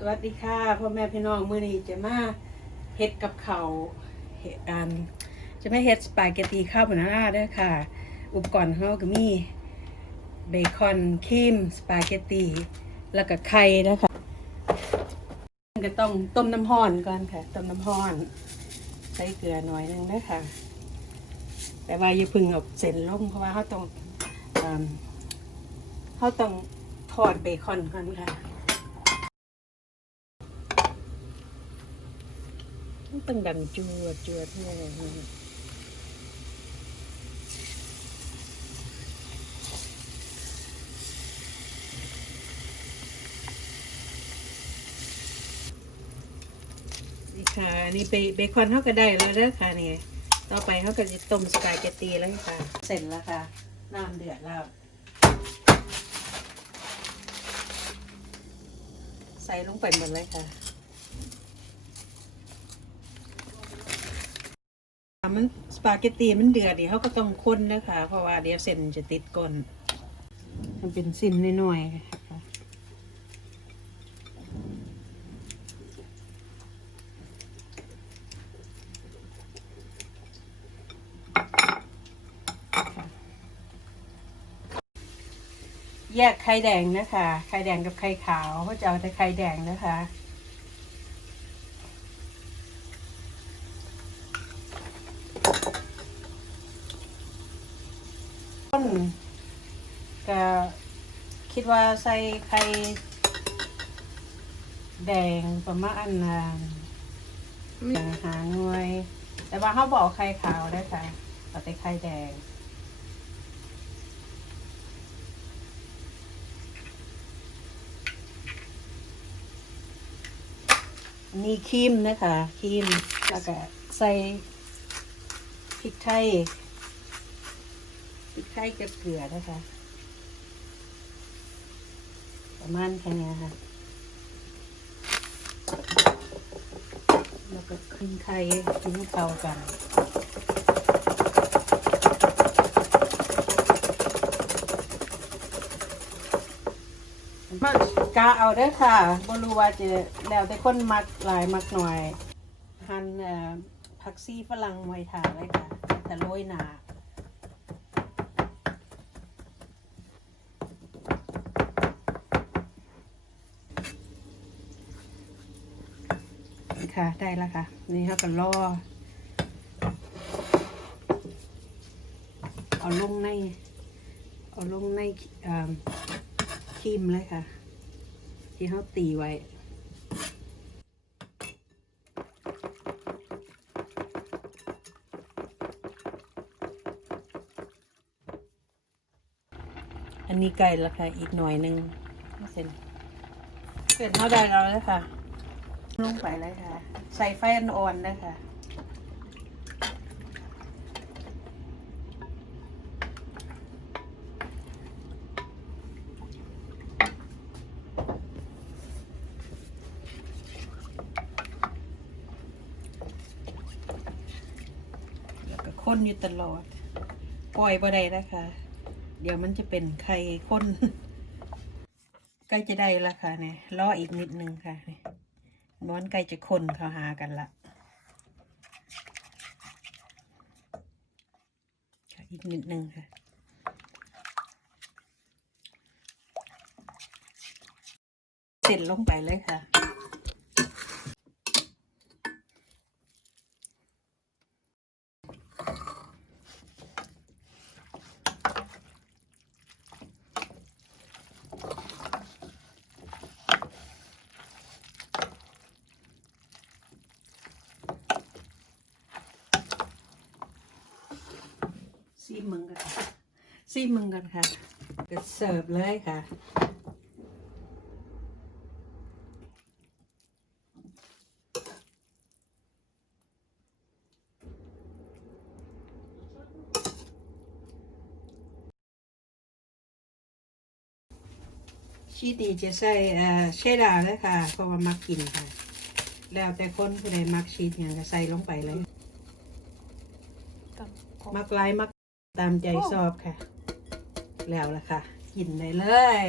สวัสดีค่ะพ่อแม่พี่น้องมื้อนี้จะมาเฮ็ดกับเขาเฮ็ดอันจะไม่เฮ็ดสปาเกตตีข้าวบานาน่าด้อค่ะ อุปกรณ์เราก็มีเบคอนครีมสปาเกตตีแล้วก็ไข่นะคะก็ต้องต้มน้ำร้อนก่อนค่ะ ต้มน้ำร้อน ใส่เกลือหน่อยหนึงนะคะแต่ว่าอย่าเพึ่งเอาเส้นลงเพราะว่าเขาต้องเขาต้องทอดเบคอนก่อนค่ะ มัน ต้องดันจวดจวดเลยนี่ค่ะนี่เบเบคอนเขาก็ได้แล้วเด้อค่ะนี่ต่อไปเขาก็จะต้มสปาเกตตีแล้วค่ะ เสร็จแล้วค่ะ น้ำเดือดแล้ว ใส่ลงไปหมดเลยค่ะ มันสปาเกตตีมันเดือดดิเขาก็ต้องคนนะคะเพราะว่าเดี๋ยวเส้นจะติดก้นมันเป็นสิ้นน้อยแยกไข่แดงนะคะ ไข่แดงกับไข่ขาวเขาจะเอาแต่ไข่แดงนะคะ นก็คิดว่าใส่ไข่แดงประมาณอ่าหาหน่วย แต่ว่าเขาบอกไข่ขาวได้ค่ะเอาแต่ไข่แดงนี่ครีมนะคะครีมแล้วก็ใส่พริกไทย พริกไทยกับเกลือนะคะ ประมาณแค่นี้ค่ะ แล้วก็ขึ้นไข่กินเข้ากันมากาเอาได้ค่ะบ่รู้ว่าจะแล้วแต่คนมักหลายมักหน่อย หั่นเอ่อผักซีฝรั่งไว้ทาไว้ค่ะแต่โรยหนา ค่ะ ได้แล้วค่ะ นี่ครับก็ล่อเอาลงใน เอาลงในเอิ่มครีมเลยค่ะ ที่เขาตีไว้อันนี้ไก่ละค่ะ อีกหน่อยหนึ่งเสร็จเสร็จเท่าใดเราแล้วค่ะ ลงไปเลยค่ะ ใส่ไฟอ่อนๆนะคะแล้วก็ค้นอยู่ตลอด ปล่อยบ่ได้นะคะ เดี๋ยวมันจะเป็นไข่ข้น ใกล้จะได้และค่ะเนี่ยรออีกนิดนึงค่ะเนี่ย ม้อนไกลจะคนเขาหากันละอีกนิดนึงค่ะเสร็จลงไปเลยค่ะ ซีมึงกันค่ะซีมึงกันค่ะก็เสิร์ฟเลยค่ะชีดีจะใส่เอ่อเชดดาร์เลยค่ะ เพราะว่ามักกินค่ะ แล้วแต่คนผู้ใดมักชีสอย่างก็ใส่ลงไปเลย มักไลายมัก ตามใจชอบค่ะ แล้วล่ะค่ะ กินได้เลย